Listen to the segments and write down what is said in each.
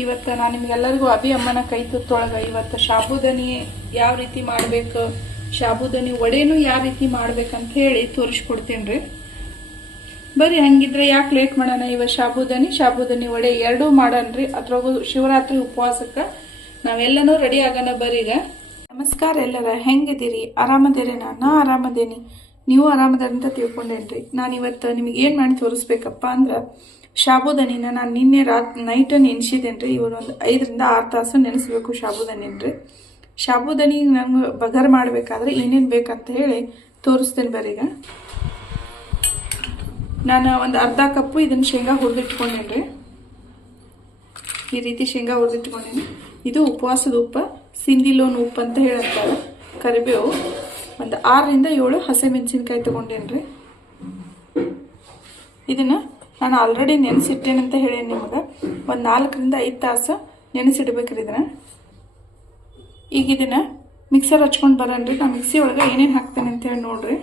ಇವತ್ತು ನಾನು ನಿಮಗೆಲ್ಲರಿಗೂ ಅಭಿ ಅಮ್ಮನ ಕೈ ತುತ್ತೊಳಗೆ ಇವತ್ತು ಸಾಬುದಾನಿ ಯಾವ ರೀತಿ ಮಾಡಬೇಕು, ಸಾಬುದಾನಿ ವಡೆನೂ ಯಾವ ರೀತಿ ಮಾಡ್ಬೇಕಂತ ಹೇಳಿ ತೋರಿಸ್ಕೊಡ್ತೀನಿ ರೀ. ಬರ್ರಿ ಹಂಗಿದ್ರೆ ಯಾಕೆ ಲೇಟ್ ಮಾಡೋಣ, ಇವತ್ತು ಸಾಬುದಾನಿ ವಡೆ ಎರಡೂ ಮಾಡನ್ರಿ. ಅದ್ರಾಗೂ ಶಿವರಾತ್ರಿ ಉಪವಾಸಕ್ಕೆ ನಾವೆಲ್ಲನೂ ರೆಡಿ ಆಗೋಣ ಬರ್ರಿ. ಈಗ ನಮಸ್ಕಾರ ಎಲ್ಲರ, ಹೆಂಗಿದ್ದೀರಿ? ಆರಾಮದೇರೇನಾ? ನಾ ಆರಾಮದೇನಿ, ನೀವು ಆರಾಮದಾರ ಅಂತ ತಿಳ್ಕೊಂಡೇನ್ರಿ. ನಾನು ಇವತ್ತು ನಿಮಗೆ ಏನು ಮಾಡಿ ತೋರಿಸ್ಬೇಕಪ್ಪ ಅಂದ್ರೆ ಸಾಬುದಾನಿನ ನಾನು ನಿನ್ನೆ ನೈಟ್ ನೆನೆಸಿದ್ದೇನೆ. ಇವರು ಒಂದು 5 ರಿಂದ 6 ತಾಸು ನೆನೆಸ್ಬೇಕು ಸಾಬುದಾನಿನ್ರಿ. ಸಾಬುದಾನಿ ನಂಗೆ ಬಗರ್ ಮಾಡಬೇಕಾದ್ರೆ ಏನೇನು ಬೇಕಂತ ಹೇಳಿ ತೋರಿಸ್ತೇನೆ ಬರ್ರಿ. ಈಗ ನಾನು ಒಂದು ಅರ್ಧ ಕಪ್ಪು ಇದನ್ನು ಶೇಂಗಾ ಹುರಿದಿಟ್ಕೊಂಡೇನ್ರಿ. ಈ ರೀತಿ ಶೇಂಗಾ ಹುರಿದಿಟ್ಕೊಂಡೇನಿ. ಇದು ಉಪವಾಸದ ಉಪ್ಪು, ಸಿಂಧಿಲೋನ್ ಉಪ್ಪು ಅಂತ ಹೇಳ್ತಾರೆ. ಕರಿಬೇವು ಒಂದು 6 ರಿಂದ 7 ಹಸಿಮೆಣಸಿನ್ಕಾಯಿ ತೊಗೊಂಡೇನ್ರಿ. ಇದನ್ನು ನಾನು ಆಲ್ರೆಡಿ ನೆನೆಸಿಟ್ಟೇನಂತ ಹೇಳೇನಿ ನಿಮಗೆ. ಒಂದು 4 ರಿಂದ 5 ತಾಸು ನೆನೆಸಿಡ್ಬೇಕ್ರಿ ಇದನ್ನು. ಈಗ ಇದನ್ನು ಮಿಕ್ಸರ್ ಹಚ್ಕೊಂಡು ಬರೋಣ್ರಿ. ನಾನು ಮಿಕ್ಸಿ ಒಳಗೆ ಏನೇನು ಹಾಕ್ತೇನೆ ಅಂತ ಹೇಳಿ ನೋಡ್ರಿ.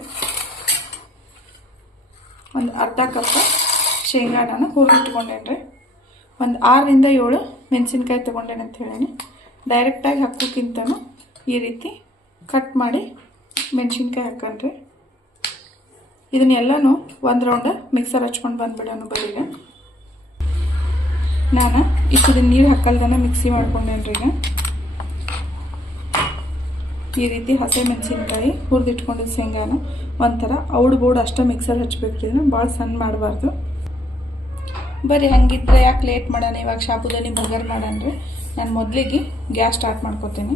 ಒಂದು ಅರ್ಧ ಕಪ್ ಶೇಂಗಾ ನಾನು ಹುರಿದಿಟ್ಕೊಂಡೇನ್ರಿ. ಒಂದು 6 ರಿಂದ 7 ಮೆಣಸಿನ್ಕಾಯಿ ತೊಗೊಂಡೇನೆ ಅಂತ ಹೇಳೀನಿ. ಡೈರೆಕ್ಟಾಗಿ ಹಾಕೋಕ್ಕಿಂತನೂ ಈ ರೀತಿ ಕಟ್ ಮಾಡಿ ಮೆಣಸಿನ್ಕಾಯಿ ಹಾಕನ್ರಿ. ಇದನ್ನೆಲ್ಲನೂ ಒಂದು ರೌಂಡ್ ಮಿಕ್ಸರ್ ಹಚ್ಕೊಂಡು ಬಂದ್ಬಿಡೋಣ ಬರೀಗ. ನಾನು ಇಷ್ಟು ನೀರು ಹಾಕಲ್ದನ ಮಿಕ್ಸಿ ಮಾಡ್ಕೊಂಡೇನ್ರಿ. ಈಗ ಈ ರೀತಿ ಹಸಿ ಮೆಣಸಿನ್ಕಾಯಿ ಹುರಿದಿಟ್ಕೊಂಡಿದ್ದು ಶೇಂಗಾನ ಒಂಥರ ಔಡ್ ಬೋರ್ಡ್ ಅಷ್ಟೇ ಮಿಕ್ಸರ್ ಹಚ್ಬೇಕ್ರಿ. ಇದನ್ನು ಭಾಳ ಸಣ್ಣ ಮಾಡಬಾರ್ದು. ಬರೀ ಹಂಗಿದ್ರೆ ಯಾಕೆ ಲೇಟ್ ಮಾಡೋಣ, ಇವಾಗ ಸಾಬುದಾನಿ ಬಗರ್ ಮಾಡೋಣ್ರಿ. ನಾನು ಮೊದಲಿಗೆ ಗ್ಯಾಸ್ ಸ್ಟಾರ್ಟ್ ಮಾಡ್ಕೋತೀನಿ.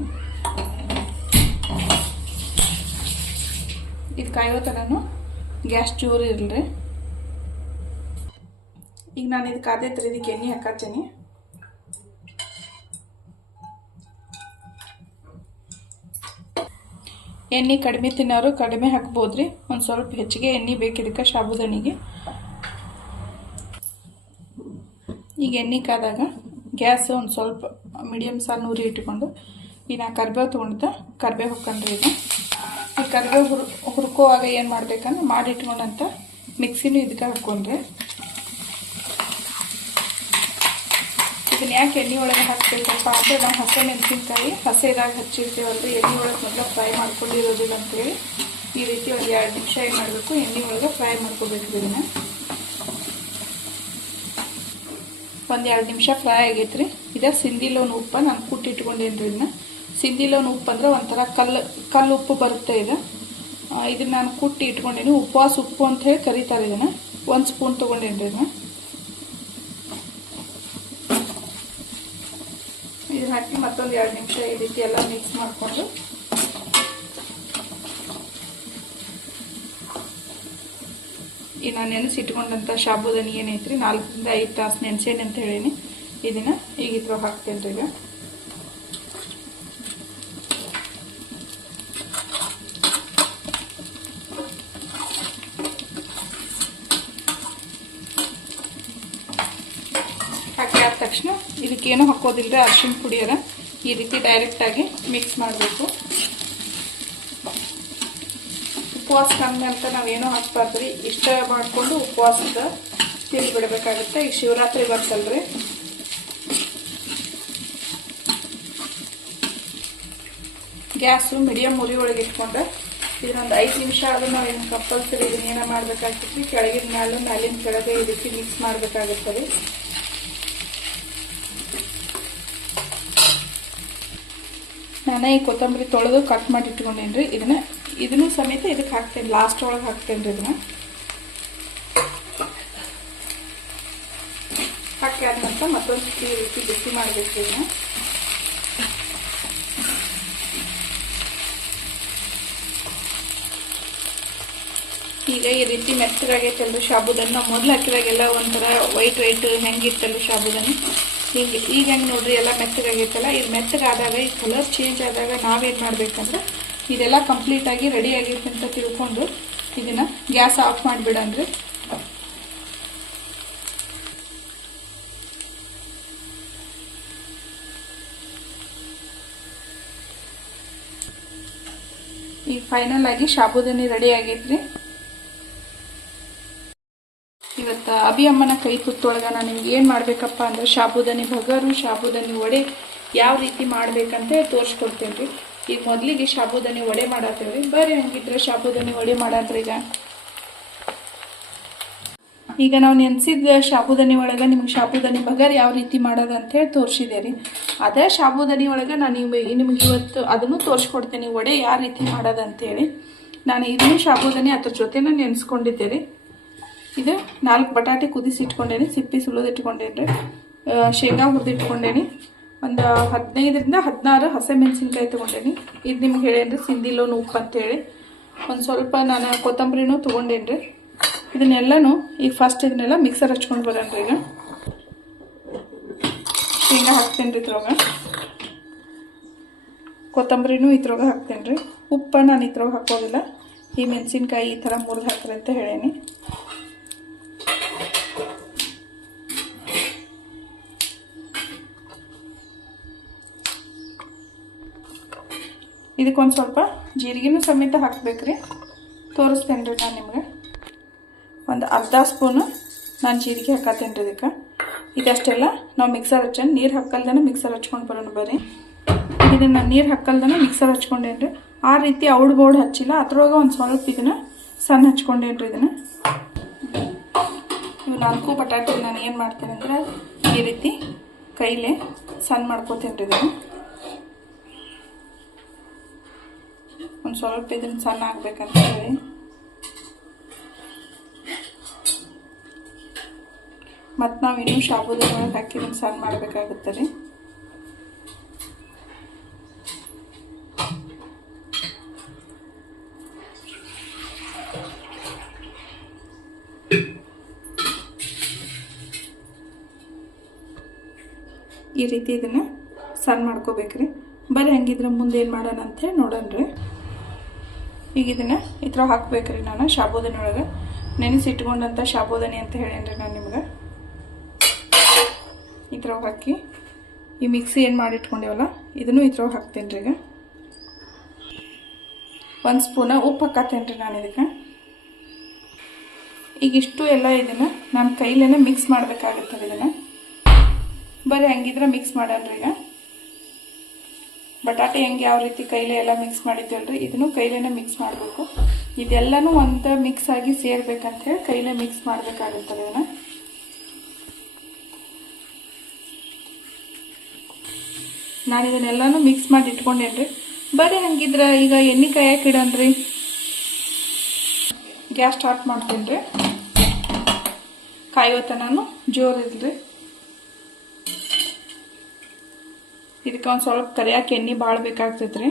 ಇದು ಕಾಯೋ ಥರನೂ ಗ್ಯಾಸ್ ಜೋರು ಇರಲ್ರಿ. ಈಗ ನಾನು ಇದಕ್ಕೆ ಅದೇ ಥರ ಇದಕ್ಕೆ ಎಣ್ಣೆ ಹಾಕತ್ತೀನಿ. ಎಣ್ಣೆ ಕಡಿಮೆ ತಿನ್ನೋರು ಕಡಿಮೆ ಹಾಕ್ಬೋದ್ರಿ. ಒಂದು ಸ್ವಲ್ಪ ಹೆಚ್ಚಿಗೆ ಎಣ್ಣೆ ಬೇಕಿದ್ದಕ್ಕೆ ಸಾಬುದಾನಿಗೆ. ಈಗ ಎಣ್ಣೆ ಕಾದಾಗ ಗ್ಯಾಸ್ ಒಂದು ಸ್ವಲ್ಪ ಮೀಡಿಯಮ್ ಸಣ್ಣ ಉರಿ ಇಟ್ಕೊಂಡು ಈಗ ನಾ ಕರಿಬೇವು ತೊಗೊಂಡಿದ್ದೆ, ಕರಿಬೇವು ಹಾಕೊಂಡ್ರಿ. ಈಗ ಈ ಕರಿಬೇವು ಹುರ್ಕೋವಾಗ ಏನು ಮಾಡ್ಬೇಕಂದ್ರೆ ಮಾಡಿಟ್ಕೊಂಡಂತ ಮಿಕ್ಸಿನೂ ಇದಕ್ಕೆ ಹಾಕ್ಕೊಂಡ್ರೆ. ಇದನ್ನ ಯಾಕೆ ಎಣ್ಣೆ ಒಳಗೆ ಹಾಕ್ಬೇಕಪ್ಪ ಅಂದರೆ ನಾವು ಹಸಿ ಮೆಣಸಿನ್ಕಾಯಿ ಹಸಿದಾಗ ಹಚ್ಚಿರ್ತೀವಲ್ರಿ, ಎಣ್ಣೆ ಒಳಗೆ ಮೊದಲು ಫ್ರೈ ಮಾಡ್ಕೊಂಡಿರೋದಿಲ್ಲ ಅಂತೇಳಿ ಈ ರೀತಿ ಒಂದು 2 ನಿಮಿಷ ಏನು ಮಾಡಬೇಕು, ಎಣ್ಣೆ ಒಳಗೆ ಫ್ರೈ ಮಾಡ್ಕೋಬೇಕು. ಇದನ್ನ ಒಂದು 2 ನಿಮಿಷ ಫ್ರೈ ಆಗೈತ್ರಿ. ಇದು ಸಿಂಧಿಲೋನ್ ಉಪ್ಪು ನಾನು ಕುಟ್ಟಿಟ್ಕೊಂಡೇನ್ರಿ. ಇದನ್ನ ಸಿಂಧಿಲೋನ್ ಉಪ್ಪು ಅಂದ್ರೆ ಒಂಥರ ಕಲ್ಲು ಉಪ್ಪು ಬರುತ್ತೆ. ಇದನ್ನ ನಾನು ಕುಟ್ಟಿ ಇಟ್ಕೊಂಡೇನಿ. ಉಪವಾಸ ಉಪ್ಪು ಅಂತ ಹೇಳಿ ಕರೀತಾರೆ. ಇದನ್ನು 1 ಸ್ಪೂನ್ ತೊಗೊಂಡೇನ್ರಿ. ಇದನ್ನ ಹಾಕಿ ಮತ್ತೊಂದು 2 ನಿಮಿಷ ಈ ರೀತಿ ಎಲ್ಲ ಮಿಕ್ಸ್ ಮಾಡಿಕೊಂಡು ಈಗ ನಾನು ನೆನೆಸಿಟ್ಕೊಂಡಂಥ ಸಾಬುದಾನಿ ಏನೈತ್ರಿ 4 ರಿಂದ 5 ತಾಸು ನೆನೆಸೇನೆ ಅಂತ ಹೇಳೀನಿ. ಇದನ್ನು ಈಗ ಇದ್ರ ಹಾಕ್ತೇನೆ ರೀ. ಹಾಕಿ ಆದ ತಕ್ಷಣ ಇದಕ್ಕೇನು ಹಾಕೋದಿಲ್ಲದೆ ಅರಿಶಿಣ ಪುಡಿಯರ ಈ ರೀತಿ ಡೈರೆಕ್ಟಾಗಿ ಮಿಕ್ಸ್ ಮಾಡಬೇಕು. ಉಪವಾಸ ಕಮ್ಮಿ ಅಂತ ನಾವೇನೋ ಹಾಕ್ಬಾರ್ದ್ರಿ. ಇಷ್ಟ ಮಾಡಿಕೊಂಡು ಉಪವಾಸದ ತಿಂದುಬಿಡಬೇಕಾಗುತ್ತೆ. ಈಗ ಶಿವರಾತ್ರಿ ಬರ್ತಲ್ರಿ. ಗ್ಯಾಸು ಮೀಡಿಯಮ್ ಉರಿ ಒಳಗೆ ಇಟ್ಕೊಂಡು ಇದನ್ನೊಂದು 5 ನಿಮಿಷ ಆದ್ರೂ ನಾವು ಏನು ಕಂಪಲ್ಸರಿ ಇದನ್ನ ಏನೋ ಮಾಡಬೇಕಾಗ್ತದೆ, ಕೆಳಗಿನ ಮ್ಯಾಲಿನ ಕೆಳಗೆ ಈ ರೀತಿ ಮಿಕ್ಸ್ ಮಾಡಬೇಕಾಗುತ್ತದೆ. ನಾನು ಈ ಕೊತ್ತಂಬರಿ ತೊಳೆದು ಕಟ್ ಮಾಡಿ ಇಟ್ಕೊಂಡೇನ್ರಿ. ಇದನ್ನು ಸಮೇತ ಇದಕ್ಕೆ ಹಾಕ್ತೇನೆ, ಲಾಸ್ಟ್ ಒಳಗೆ ಹಾಕ್ತೇನೆ ರೀ. ಇದನ್ನ ಹಾಕಿ ಆದ ನಂತರ ಮತ್ತೊಂದು ಈ ರೀತಿ ಬಿಸಿ ಮಾಡಬೇಕು. ಇದನ್ನ ಈಗ ಈ ರೀತಿ ಮೆತ್ತಗಾಗೈತಲ್ರಿ ಸಾಬುದಾನಿ. ನಾವು ಮೊದಲು ಹಾಕಿದಾಗೆಲ್ಲ ಒಂಥರ ವೈಟ್ ಹೆಂಗಿತ್ತಲ್ರಿ ಸಾಬುದಾನಿ, ಈಗ ಹೆಂಗೆ ನೋಡ್ರಿ ಎಲ್ಲ ಮೆತ್ತಗಾಗೈತಲ್ಲ. ಇದು ಮೆತ್ತಗಾದಾಗ ಈ ಕಲರ್ ಚೇಂಜ್ ಆದಾಗ ನಾವೇನು ಮಾಡ್ಬೇಕಂದ್ರೆ ಇದೆಲ್ಲ ಕಂಪ್ಲೀಟಾಗಿ ರೆಡಿ ಆಗೈತೆ ಅಂತ ತಿಳ್ಕೊಂಡು ಇದನ್ನು ಗ್ಯಾಸ್ ಆಫ್ ಮಾಡಿಬಿಡನ್ರಿ. ಈಗ ಫೈನಲ್ ಆಗಿ ಸಾಬುದಾನಿ ರೆಡಿ ಆಗೈತ್ರಿ. ಇವತ್ತು ಅಭಿ ಅಮ್ಮನ ಕೈ ತುತ್ತೊಳಗೆ ನಾನು ನಿಮ್ಗೆ ಏನು ಮಾಡಬೇಕಪ್ಪ ಅಂದ್ರೆ ಸಾಬುದಾನಿ ಬಗರು ಸಾಬುದಾನಿ ವಡೆ ಯಾವ ರೀತಿ ಮಾಡ್ಬೇಕಂತ ತೋರಿಸ್ಕೊಡ್ತೇನೆ ರೀ. ಈಗ ಮೊದಲಿಗೆ ಸಾಬುದಾನಿ ವಡೆ ಮಾಡತ್ತೇವೆ ರೀ. ಬರ್ರಿ ಹಂಗಿದ್ರೆ ಸಾಬುದಾನಿ ವಡೆ ಮಾಡಾದ್ರಿ. ಈಗ ನಾವು ನೆನೆಸಿದ ಸಾಬುದಾನಿ ಒಳಗೆ ನಿಮ್ಗೆ ಸಾಬುದಾನಿ ಬಗರ್ ಯಾವ ರೀತಿ ಮಾಡೋದು ಅಂತೇಳಿ ತೋರಿಸಿದೆ ರೀ. ಅದೇ ಸಾಬುದಾನಿ ಒಳಗೆ ನಾನು ನಿಮ್ಗೆ ಇವತ್ತು ಅದನ್ನು ತೋರಿಸ್ಕೊಡ್ತೇನೆ ವಡೆ ಯಾವ ರೀತಿ ಮಾಡೋದು ಅಂತೇಳಿ. ನಾನು ಇದನ್ನು ಸಾಬುದಾನಿ ಅದ್ರ ಜೊತೆನ ನೆನೆಸ್ಕೊಂಡಿದ್ದೆ ರೀ. ಇದು 4 ಬಟಾಟೆ ಕುದಿಸಿಟ್ಕೊಂಡೇನಿ, ಸಿಪ್ಪಿ ಸುಲಿದಿಟ್ಕೊಂಡೇನಿ ರೀ. ಶೇಂಗಾ ಹುರಿದಿಟ್ಕೊಂಡೇನಿ. ಒಂದು 15ರಿಂದ 16 ಹಸಿಮೆಣಸಿನ್ಕಾಯಿ ತೊಗೊಂಡೇನಿ. ಇದು ನಿಮ್ಗೆ ಹೇಳೇನ್ರಿ ಸಿಂಧಿಲೋನು ಉಪ್ಪು ಅಂತೇಳಿ. ಒಂದು ಸ್ವಲ್ಪ ನಾನು ಕೊತ್ತಂಬರಿನೂ ತೊಗೊಂಡೇನಿ ರೀ. ಇದನ್ನೆಲ್ಲನೂ ಈಗ ಫಸ್ಟ್ ಇದನ್ನೆಲ್ಲ ಮಿಕ್ಸರ್ ಹಚ್ಕೊಂಡು ಬರೋಣ ರೀ. ಈಗ ಶೇಂಗಾ ಹಾಕ್ತೇನೆ ರೀ ಇದ್ರೊಳಗೆ, ಕೊತ್ತಂಬರಿನೂ ಇದ್ರೊಳಗೆ ಹಾಕ್ತೇನೆ ರೀ. ಉಪ್ಪು ನಾನು ಇದ್ರೊಳಗೆ ಹಾಕೋದಿಲ್ಲ, ಈ ಮೆಣಸಿನ್ಕಾಯಿ ಈ ಥರ ಮುರಿದು ಹಾಕ್ರಿ ಅಂತ ಹೇಳೇನಿ. ಇದಕ್ಕೊಂದು ಸ್ವಲ್ಪ ಜೀರಿಗೆನೂ ಸಮೇತ ಹಾಕ್ಬೇಕ್ರಿ. ತೋರಿಸ್ತೇನೆ ರೀ ನಾನು ನಿಮ್ಗೆ. ಒಂದು ಅರ್ಧ ಸ್ಪೂನು ನಾನು ಜೀರಿಗೆ ಹಾಕತ್ತೇನೆ ರೀ ಇದಕ್ಕೆ. ಇದಷ್ಟೆಲ್ಲ ನಾವು ಮಿಕ್ಸರ್ ಹಚ್ಚಂಡು ನೀರು ಹಾಕಲ್ದನ ಮಿಕ್ಸರ್ ಹಚ್ಕೊಂಡು ಬರೋಣ ಬರ್ರಿ. ಇದನ್ನು ನೀರು ಹಾಕಲ್ದನ ಮಿಕ್ಸರ್ ಹಚ್ಕೊಂಡೇನಿ ರೀ. ಆ ರೀತಿ ಔಡ್ ಬೋರ್ಡ್ ಹಚ್ಚಿಲ್ಲ, ಅದ್ರೊಳಗೆ ಒಂದು ಸ್ವಲ್ಪ ಇದನ್ನು ಸಣ್ಣ ಹಚ್ಕೊಂಡೇನಿ ರೀ. ಇದನ್ನು ಇವು 4 ಬಟಾಟೆ ನಾನು ಏನು ಮಾಡ್ತೇನೆ ಅಂದ್ರೆ ಈ ರೀತಿ ಕೈಲೇ ಸಣ್ಣ ಮಾಡ್ಕೋತೇನೆ ರೀ. ಇದನ್ನು ಒಂದು ಸ್ವಲ್ಪ ಇದನ್ನು ಸಣ್ಣ ಆಗ್ಬೇಕಂತ ಹೇಳಿ ಮತ್ತು ನಾವು ಇನ್ನೂ ಸಾಬುದಾನಿ ಒಳಗೆ ಹಾಕಿ ಇದನ್ನು ಸಣ್ಣ ಮಾಡಬೇಕಾಗುತ್ತೆ ರೀ. ಈ ರೀತಿ ಇದನ್ನು ಸಣ್ಣ ಮಾಡ್ಕೋಬೇಕ್ರಿ. ಬರೀ ಹಂಗಿದ್ರೆ ಮುಂದೆ ಏನು ಮಾಡೋಣ ಅಂತೇಳಿ ನೋಡೋಣ ರೀ. ಈಗ ಇದನ್ನು ಈ ಥರ ಹಾಕ್ಬೇಕ್ರಿ. ನಾನು ಸಾಬುದಾನಿ ಒಳಗೆ ನೆನೆಸಿಟ್ಕೊಂಡಂಥ ಸಾಬುದಾನಿ ಅಂತ ಹೇಳೇನ್ರಿ ನಾನು ನಿಮ್ಗೆ. ಈ ಥರ ಹಾಕಿ ಈ ಮಿಕ್ಸಿ ಏನು ಮಾಡಿಟ್ಕೊಂಡೇವಲ್ಲ ಇದನ್ನು ಈ ಥರ ಹಾಕ್ತೇನೆ ರೀ. ಈಗ 1 ಸ್ಪೂನ ಉಪ್ಪು ಹಾಕತ್ತೇನೆ ರೀ ನಾನು ಇದಕ್ಕೆ. ಈಗ ಇಷ್ಟು ಎಲ್ಲ ಇದನ್ನು ನಾನು ಕೈಲೇನೆ ಮಿಕ್ಸ್ ಮಾಡಬೇಕಾಗುತ್ತೆ ಇದನ್ನು. ಬರೀ ಹಂಗಿದ್ರೆ ಮಿಕ್ಸ್ ಮಾಡೋಣ ರೀ. ಈಗ ಬಟಾಟೆ ಹೆಂಗೆ ಯಾವ ರೀತಿ ಕೈಲೇ ಎಲ್ಲ ಮಿಕ್ಸ್ ಮಾಡಿದ್ದೇವಲ್ರಿ, ಇದನ್ನು ಕೈಲೇನೆ ಮಿಕ್ಸ್ ಮಾಡಬೇಕು. ಇದೆಲ್ಲನೂ ಒಂದು ಮಿಕ್ಸ್ ಆಗಿ ಸೇರ್ಬೇಕಂತ ಹೇಳಿ ಕೈಲೇ ಮಿಕ್ಸ್ ಮಾಡಬೇಕಾಗುತ್ತದೆ. ಇದನ್ನು ನಾನು ಇದನ್ನೆಲ್ಲನೂ ಮಿಕ್ಸ್ ಮಾಡಿ ಇಟ್ಕೊಂಡೇನ್ರಿ. ಬರೀ ಹಂಗಿದ್ರೆ ಈಗ ಎಣ್ಣೆ ಕಾಯಕ್ಕೆ ಇಡನ್ರಿ. ಗ್ಯಾಸ್ ಸ್ಟಾರ್ಟ್ ಮಾಡ್ತೇನೆ ರೀ. ಕಾಯೋತ ನಾನು ಜೋರಿಲ್ರಿ. ಇದಕ್ಕೆ ಒಂದು ಸ್ವಲ್ಪ ಕರಿಯಾಕೆ ಎಣ್ಣೆ ಭಾಳ ಬೇಕಾಗ್ತೈತ್ರಿ.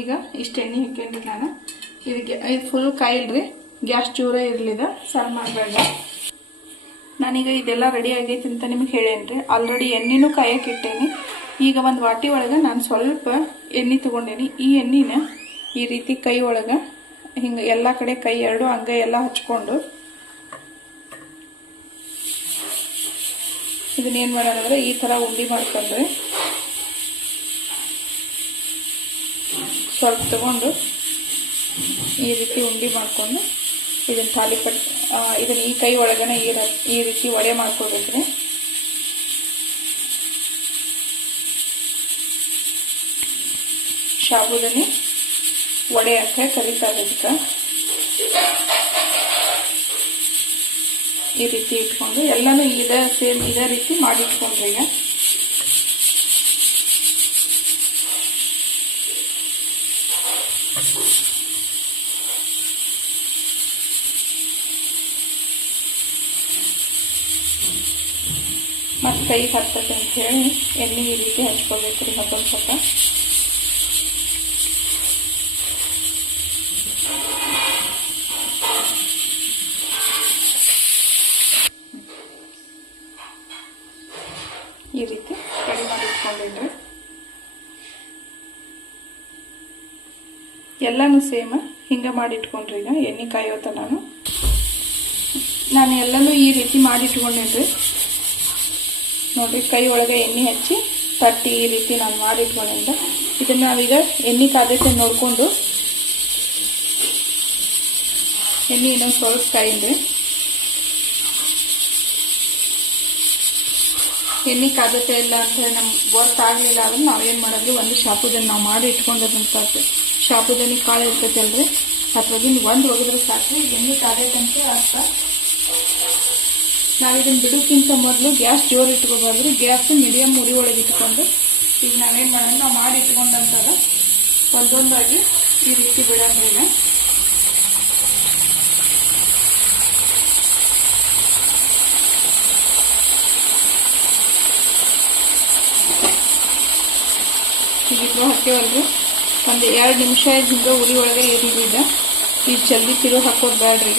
ಈಗ ಇಷ್ಟು ಎಣ್ಣೆ ಹಾಕೇನ್ರಿ ನಾನು. ಇದಕ್ಕೆ ಇದು ಫುಲ್ ಕಾಯಿಲ್ರಿ, ಗ್ಯಾಸ್ ಜೋರೇ ಇರಲಿದ, ಸಣ್ಣ ಮಾಡಬೇಡ. ನಾನೀಗ ಇದೆಲ್ಲ ರೆಡಿ ಆಗೈತಿ ಅಂತ ನಿಮ್ಗೆ ಹೇಳೇನ್ರಿ. ಆಲ್ರೆಡಿ ಎಣ್ಣೆನೂ ಕಾಯಕ್ಕೆ ಇಟ್ಟೇನಿ. ಈಗ ಒಂದು ವಾಟಿ ಒಳಗೆ ನಾನು ಸ್ವಲ್ಪ ಎಣ್ಣೆ ತೊಗೊಂಡೇನಿ. ಈ ಎಣ್ಣೆನ ಈ ರೀತಿ ಕೈ ಒಳಗೆ ಹಿಂಗೆ ಎಲ್ಲ ಕಡೆ ಕೈ ಎರಡು ಅಂಗ ಎಲ್ಲ ಹಚ್ಕೊಂಡು ಇದನ್ನೇನು ಮಾಡೋದಂದ್ರೆ ಈ ಥರ ಉಂಡೆ ಮಾಡ್ಕೊಂಡ್ರೆ ಸ್ವಲ್ಪ ತಗೊಂಡು ಈ ರೀತಿ ಉಂಡೆ ಮಾಡಿಕೊಂಡು ಇದನ್ನು ತಾಲಿಪಟ್ಟು ಇದನ್ನು ಈ ಕೈ ಒಳಗನೆ ಈ ರೀತಿ ವಡೆ ಮಾಡ್ಕೊಳ್ಬೇಕ್ರಿ. ಸಾಬುದಾನಿ ವಡೆ ಅಂತ ಕರೀತಾರೆ ಇದಕ್ಕೆ. ಈ ರೀತಿ ಇಟ್ಕೊಂಡು ಎಲ್ಲನೂ ಸೇಮ್ ಇದೇ ರೀತಿ ಮಾಡಿಟ್ಕೊಂಡ್ರಿ. ಈಗ ಮತ್ತು ಕೈ ಹತ್ತಕ್ಕೆ ಅಂತ ಹೇಳಿ ಎಣ್ಣೆ ಈ ರೀತಿ ಹಚ್ಕೋಬೇಕ್ರಿ. ಮತ್ತೊಂದು ಸ್ವಲ್ಪ ಈ ರೀತಿ ರೆಡಿ ಮಾಡಿ ಇಟ್ಕೊಂಡಿದ್ರಿ. ಎಲ್ಲನೂ ಸೇಮ್ ಹಿಂಗೆ ಮಾಡಿಟ್ಕೊಂಡ್ರಿ. ಈಗ ಎಣ್ಣೆ ಕಾಯೋತ ನಾನು ಎಲ್ಲನೂ ಈ ರೀತಿ ಮಾಡಿಟ್ಕೊಂಡೇನ್ರಿ. ನೋಡಿರಿ, ಕೈ ಒಳಗೆ ಎಣ್ಣೆ ಹಚ್ಚಿ ತಟ್ಟಿ ಈ ರೀತಿ ನಾನು ಮಾಡಿಟ್ಕೊಂಡಿದ್ದೆ. ಇದನ್ನು ನಾವೀಗ ಎಣ್ಣೆ ಕಾದೈತೆ ನೋಡಿಕೊಂಡು ಎಣ್ಣೆ ಇನ್ನೊಂದು ಸ್ವಲ್ಪ ಕಾಯಿಲ್ರಿ. ಎಣ್ಣೆ ಕಾಗುತ್ತೆ ಇಲ್ಲ ಅಂತ ಹೇಳಿ ನಮ್ಗೆ ಗೊತ್ತಾಗಲಿಲ್ಲ ಅಂದ್ರೆ ನಾವೇನು ಮಾಡೋದು, ಒಂದು ಸಾಬುದಾನಿ ನಾವು ಮಾಡಿ ಇಟ್ಕೊಂಡದಂತ ಸಾಬುದಾನಿ ಕಾಳು ಇರ್ತೈತೆ ಅಲ್ರಿ, ಅದ್ರಾಗಿಂದ ಒಂದು ಒಗೆದ್ರೆ ಸಾಕ್ರಿ, ಎಣ್ಣೆ ಕಾದೈತಂತೆ ಅರ್ಥ. ನಾವಿದನ್ನು ಬಿಡೋಕ್ಕಿಂತ ಮೊದಲು ಗ್ಯಾಸ್ ಜೋರು ಇಟ್ಕೋಬಾರ್ದು, ಗ್ಯಾಸ್ ಮೀಡಿಯಮ್ ಉರಿ ಒಳಗೆ ಇಟ್ಕೊಂಡು ಈಗ ನಾವೇನು ಮಾಡೋಣ, ನಾವು ಮಾಡಿ ಇಟ್ಕೊಂಡಂತಾರ ಒಂದೊಂದಾಗಿ ಈ ರೀತಿ ಬಿಡೋಣ. ಈಗ ಇದ್ರ ಹಾಕ್ತೇವಲ್ರಿ, ಒಂದು 2 ನಿಮಿಷ ಹಿಂಗೆ ಉರಿ ಒಳಗೆ ಇರಲಿ. ಈಗ ಜಲ್ದಿ ತಿರು ಹಾಕೋದು ಬೇಡ್ರಿ.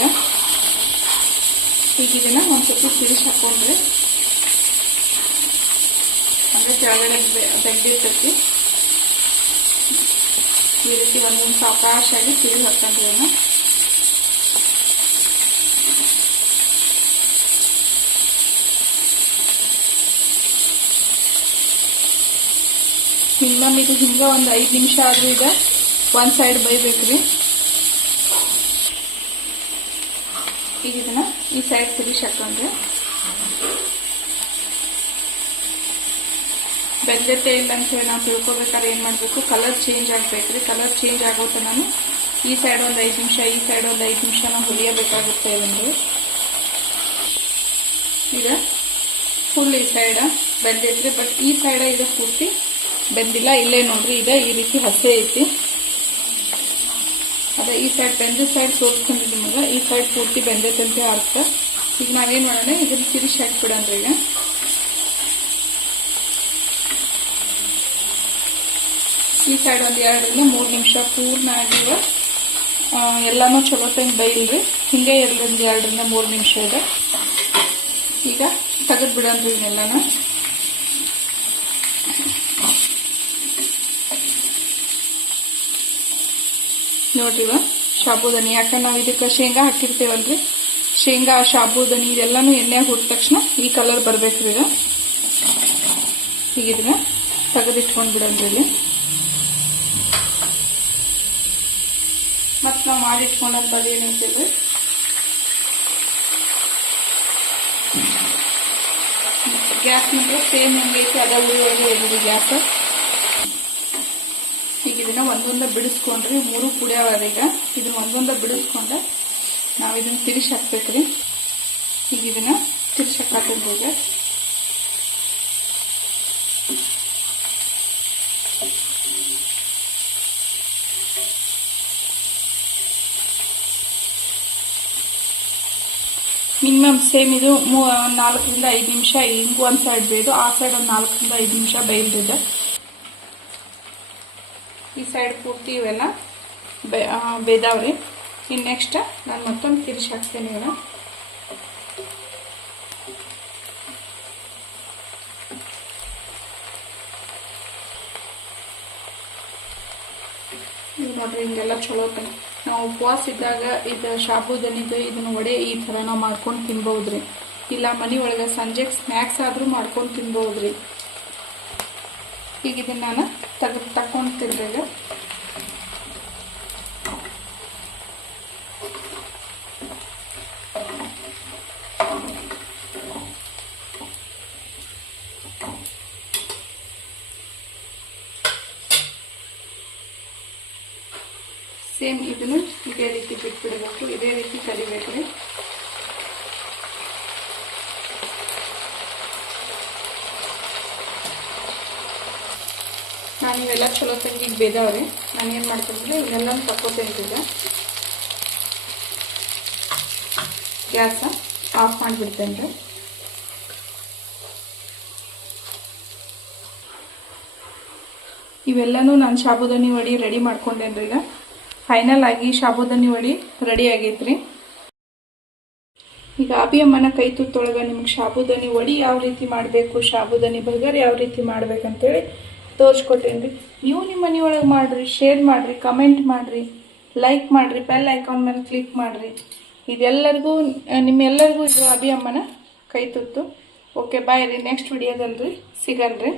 ಈಗ ಇದನ್ನ ಒಂದು ಸ್ವಲ್ಪ ತಿರುಗಿ ಹಾಕೊಂಡ್ರಿ, ಅಂದರೆ ಕೆಳಗಡೆ ಬೆಂದಿರ್ತೈತಿ. ಈ ರೀತಿ ಒಂದೊಂದು ಸಾವಕಾಶಾಗಿ ತಿರುಗಿ ಹಾಕೊಂಡ್ರಿ ಅದನ್ನ. ಮಿನಿಮಮ್ ಇದು ಹಿಂಗೆ ಒಂದು 5 ನಿಮಿಷ ಆದ್ರೂ ಈಗ ಒಂದು ಸೈಡ್ ಬೈಬೇಕ್ರಿ. ಈಗ ಇದನ್ನ ಈ ಸೈಡ್ ತಿರುಗಿ ಹಾಕೊಂಡ್ರಿ. ಬೆಂದತೆ ಇಲ್ಲ ಅಂತ ಹೇಳಿ ನಾವು ತಿಳ್ಕೊಬೇಕಾದ್ರೆ ಏನು ಮಾಡಬೇಕು, ಕಲರ್ ಚೇಂಜ್ ಆಗಬೇಕ್ರಿ. ಕಲರ್ ಚೇಂಜ್ ಆಗೋತ ನಾನು ಈ ಸೈಡ್ ಒಂದು 5 ನಿಮಿಷ, ಈ ಸೈಡ್ ಒಂದು 5 ನಿಮಿಷ ನಾವು ಹುರಿಯಬೇಕಾಗುತ್ತೆ ಇದನ್ನು. ಈಗ ಫುಲ್ ಈ ಸೈಡ ಬೆಂದೈತ್ರಿ, ಬಟ್ ಈ ಸೈಡ ಇದು ಪೂರ್ತಿ ಬೆಂದಿಲ್ಲ. ಇಲ್ಲೇ ನೋಡ್ರಿ, ಇದೆ ಈ ರೀತಿ ಹಸೆ ಐತಿ. ಅದೇ ಈ ಸೈಡ್ ಬೆಂದ ಸೈಡ್ ತೋರಿಸ್ಕೊಂಡಿದ್ದು ನಿಮಗೆ, ಈ ಸೈಡ್ ಪೂರ್ತಿ ಬೆಂದೈತಂತೆ ಅರ್ಥ. ಈಗ ನಾವೇನು ಮಾಡೋಣ, ಇದನ್ನ ತಿರುಗಿ ಹಾಕ್ಬಿಡೋಣ್ರಿ. ಈಗ ಈ ಸೈಡ್ ಒಂದು 2 ರಿಂದ 3 ನಿಮಿಷ ಪೂರ್ಣ ಆಗಿವ ಎಲ್ಲಾನು ಚಲೋ ತಂಗಿ ಬೈಲ್ರಿ. ಹಿಂಗೆ 2 ರಿಂದ 3 ನಿಮಿಷ ಇದೆ. ಈಗ ತೆಗೆದು ಬಿಡೋಣ್ರಿ ಇದನ್ನೆಲ್ಲನ. ನೋಡ್ರಿ ಸಾಬುದಾನಿ, ಯಾಕಂದ್ರೆ ನಾವು ಇದಕ್ಕೆ ಶೇಂಗಾ ಹಾಕಿರ್ತೇವಲ್ರಿ, ಶೇಂಗಾ ಸಾಬುದಾನಿ ಇದೆಲ್ಲಾನು ಎಣ್ಣೆ ಹುರಿದ ತಕ್ಷಣ ಈ ಕಲರ್ ಬರ್ಬೇಕ್ರಿ. ಈಗ ಇದನ್ನ ತೆಗೆದಿಟ್ಕೊಂಡು ಬಿಡೋಣ್ರಿ ಇಲ್ಲಿ. ಮತ್ತು ನಾವು ಮಾಡಿಟ್ಕೊಂಡಂಥದ್ದು ಏನೈತಲ್ರಿ, ಗ್ಯಾಸ್ ಮಾತ್ರ ಸೇಮ್ ಹೆಂಗೈತಿ ಅದ ಉರಿ ಒಳಗೆ ಇರಲಿ ಗ್ಯಾಸ್. ಈಗ ಇದನ್ನ ಒಂದೊಂದ ಬಿಡಿಸ್ಕೊಂಡ್ರಿ, 3 ಕುಡಿಯವ್ರ. ಈಗ ಇದನ್ನ ಒಂದೊಂದ ಬಿಡಿಸ್ಕೊಂಡ ನಾವು ಇದನ್ನ ತಿರ್ಸಿ ಹಾಕ್ಬೇಕ್ರಿ. ಈಗ ಇದನ್ನ ತಿರ್ಸಿ ಹಾಕತ್ತೇನ್ರಿ. ಈಗ ಮಿನಿಮಮ್ ಸೇಮ್ ಇದು 4 ರಿಂದ 5 ನಿಮಿಷ ಹಿಂಗೆ ಒಂದು ಸೈಡ್ ಬೇಯ್ದು, ಆ ಸೈಡ್ ಒಂದು 4 ರಿಂದ 5 ನಿಮಿಷ ಬೇಯ್ದಿದೆ. ಈ ಸೈಡ್ ಪೂರ್ತಿ ಇವೆಲ್ಲ ಬೇಯ್ದಾವ್ರಿ. ಇನ್ನು ನೆಕ್ಸ್ಟ್ ನಾನು ಮತ್ತೊಂದು ತಿರ್ಸಿ ಹಾಕ್ತೇನೆ. ಈಗ ಈಗ ನೋಡ್ರಿ, ಹಿಂಗೆಲ್ಲ ಚಲೋ ತಂಗ ನಾವು ಉಪವಾಸ ಇದ್ದಾಗ ಇದು ಸಾಬುದಾನಿದು ಇದನ್ನ ವಡೆ ಈ ಥರ ನಾವು ಮಾಡ್ಕೊಂಡು ತಿನ್ಬೋದ್ರಿ. ಇಲ್ಲ ಮನೆ ಒಳಗೆ ಸಂಜೆಗೆ ಸ್ನ್ಯಾಕ್ಸ್ ಆದರೂ ಮಾಡ್ಕೊಂಡು ತಿನ್ಬೋದ್ರಿ. ಈಗ ಇದನ್ನ ನಾನು ತಕೊಂಡ್ತಿನ್ರಿ. ಈಗ ಸೇಮ್ ಇದನ್ನು ಇದೇ ರೀತಿ ಬಿಟ್ಬಿಡಬೇಕು, ಇದೇ ರೀತಿ ಕಲಿಬೇಕ್ರಿ. ನಾನು ಇವೆಲ್ಲ ಚಲೋ ತಂಗಿ ಬೇದವ್ರಿ. ನಾನು ಏನು ಮಾಡ್ತೀನಿ, ಇವನ್ನೆಲ್ಲ ತಕ್ಕೋತೇನೆ. ಈಗ ಗ್ಯಾಸ ಆಫ್ ಮಾಡಿಬಿಡ್ತೇನೆ. ಇವೆಲ್ಲನೂ ನಾನು ಸಾಬುದಾನಿ ವಡಿ ರೆಡಿ ಮಾಡ್ಕೊಂಡೇನ್ರಿ. ಈಗ ಫೈನಲ್ ಆಗಿ ಸಾಬುದಾನಿ ವಡಿ ರೆಡಿ ಆಗೈತ್ರಿ. ಈಗ ಅಭಿಯಮ್ಮನ ಕೈ ತುತ್ತೊಳಗೆ ನಿಮ್ಗೆ ಸಾಬುದಾನಿ ವಡಿ ಯಾವ ರೀತಿ ಮಾಡಬೇಕು, ಸಾಬುದಾನಿ ಬರ್ಗರ್ ಯಾವ ರೀತಿ ಮಾಡ್ಬೇಕಂತೇಳಿ ತೋರಿಸ್ಕೊಟ್ಟೇನ್ರಿ. ನೀವು ನಿಮ್ಮ ಮನೆಯೊಳಗೆ ಮಾಡ್ರಿ, ಶೇರ್ ಮಾಡ್ರಿ, ಕಮೆಂಟ್ ಮಾಡ್ರಿ, ಲೈಕ್ ಮಾಡ್ರಿ, ಬೆಲ್ ಐಕಾನ್ ಮೇಲೆ ಕ್ಲಿಕ್ ಮಾಡ್ರಿ. ಇದೆಲ್ಲರಿಗೂ ನಿಮ್ಮೆಲ್ಲರಿಗೂ ಇದು ಅಭಿಯಮ್ಮನ ಕೈ ತುತ್ತು. ಓಕೆ, ಬಾಯ್ ರೀ. ನೆಕ್ಸ್ಟ್ ವಿಡಿಯೋದಲ್ರಿ ಸಿಗಲ್ರಿ.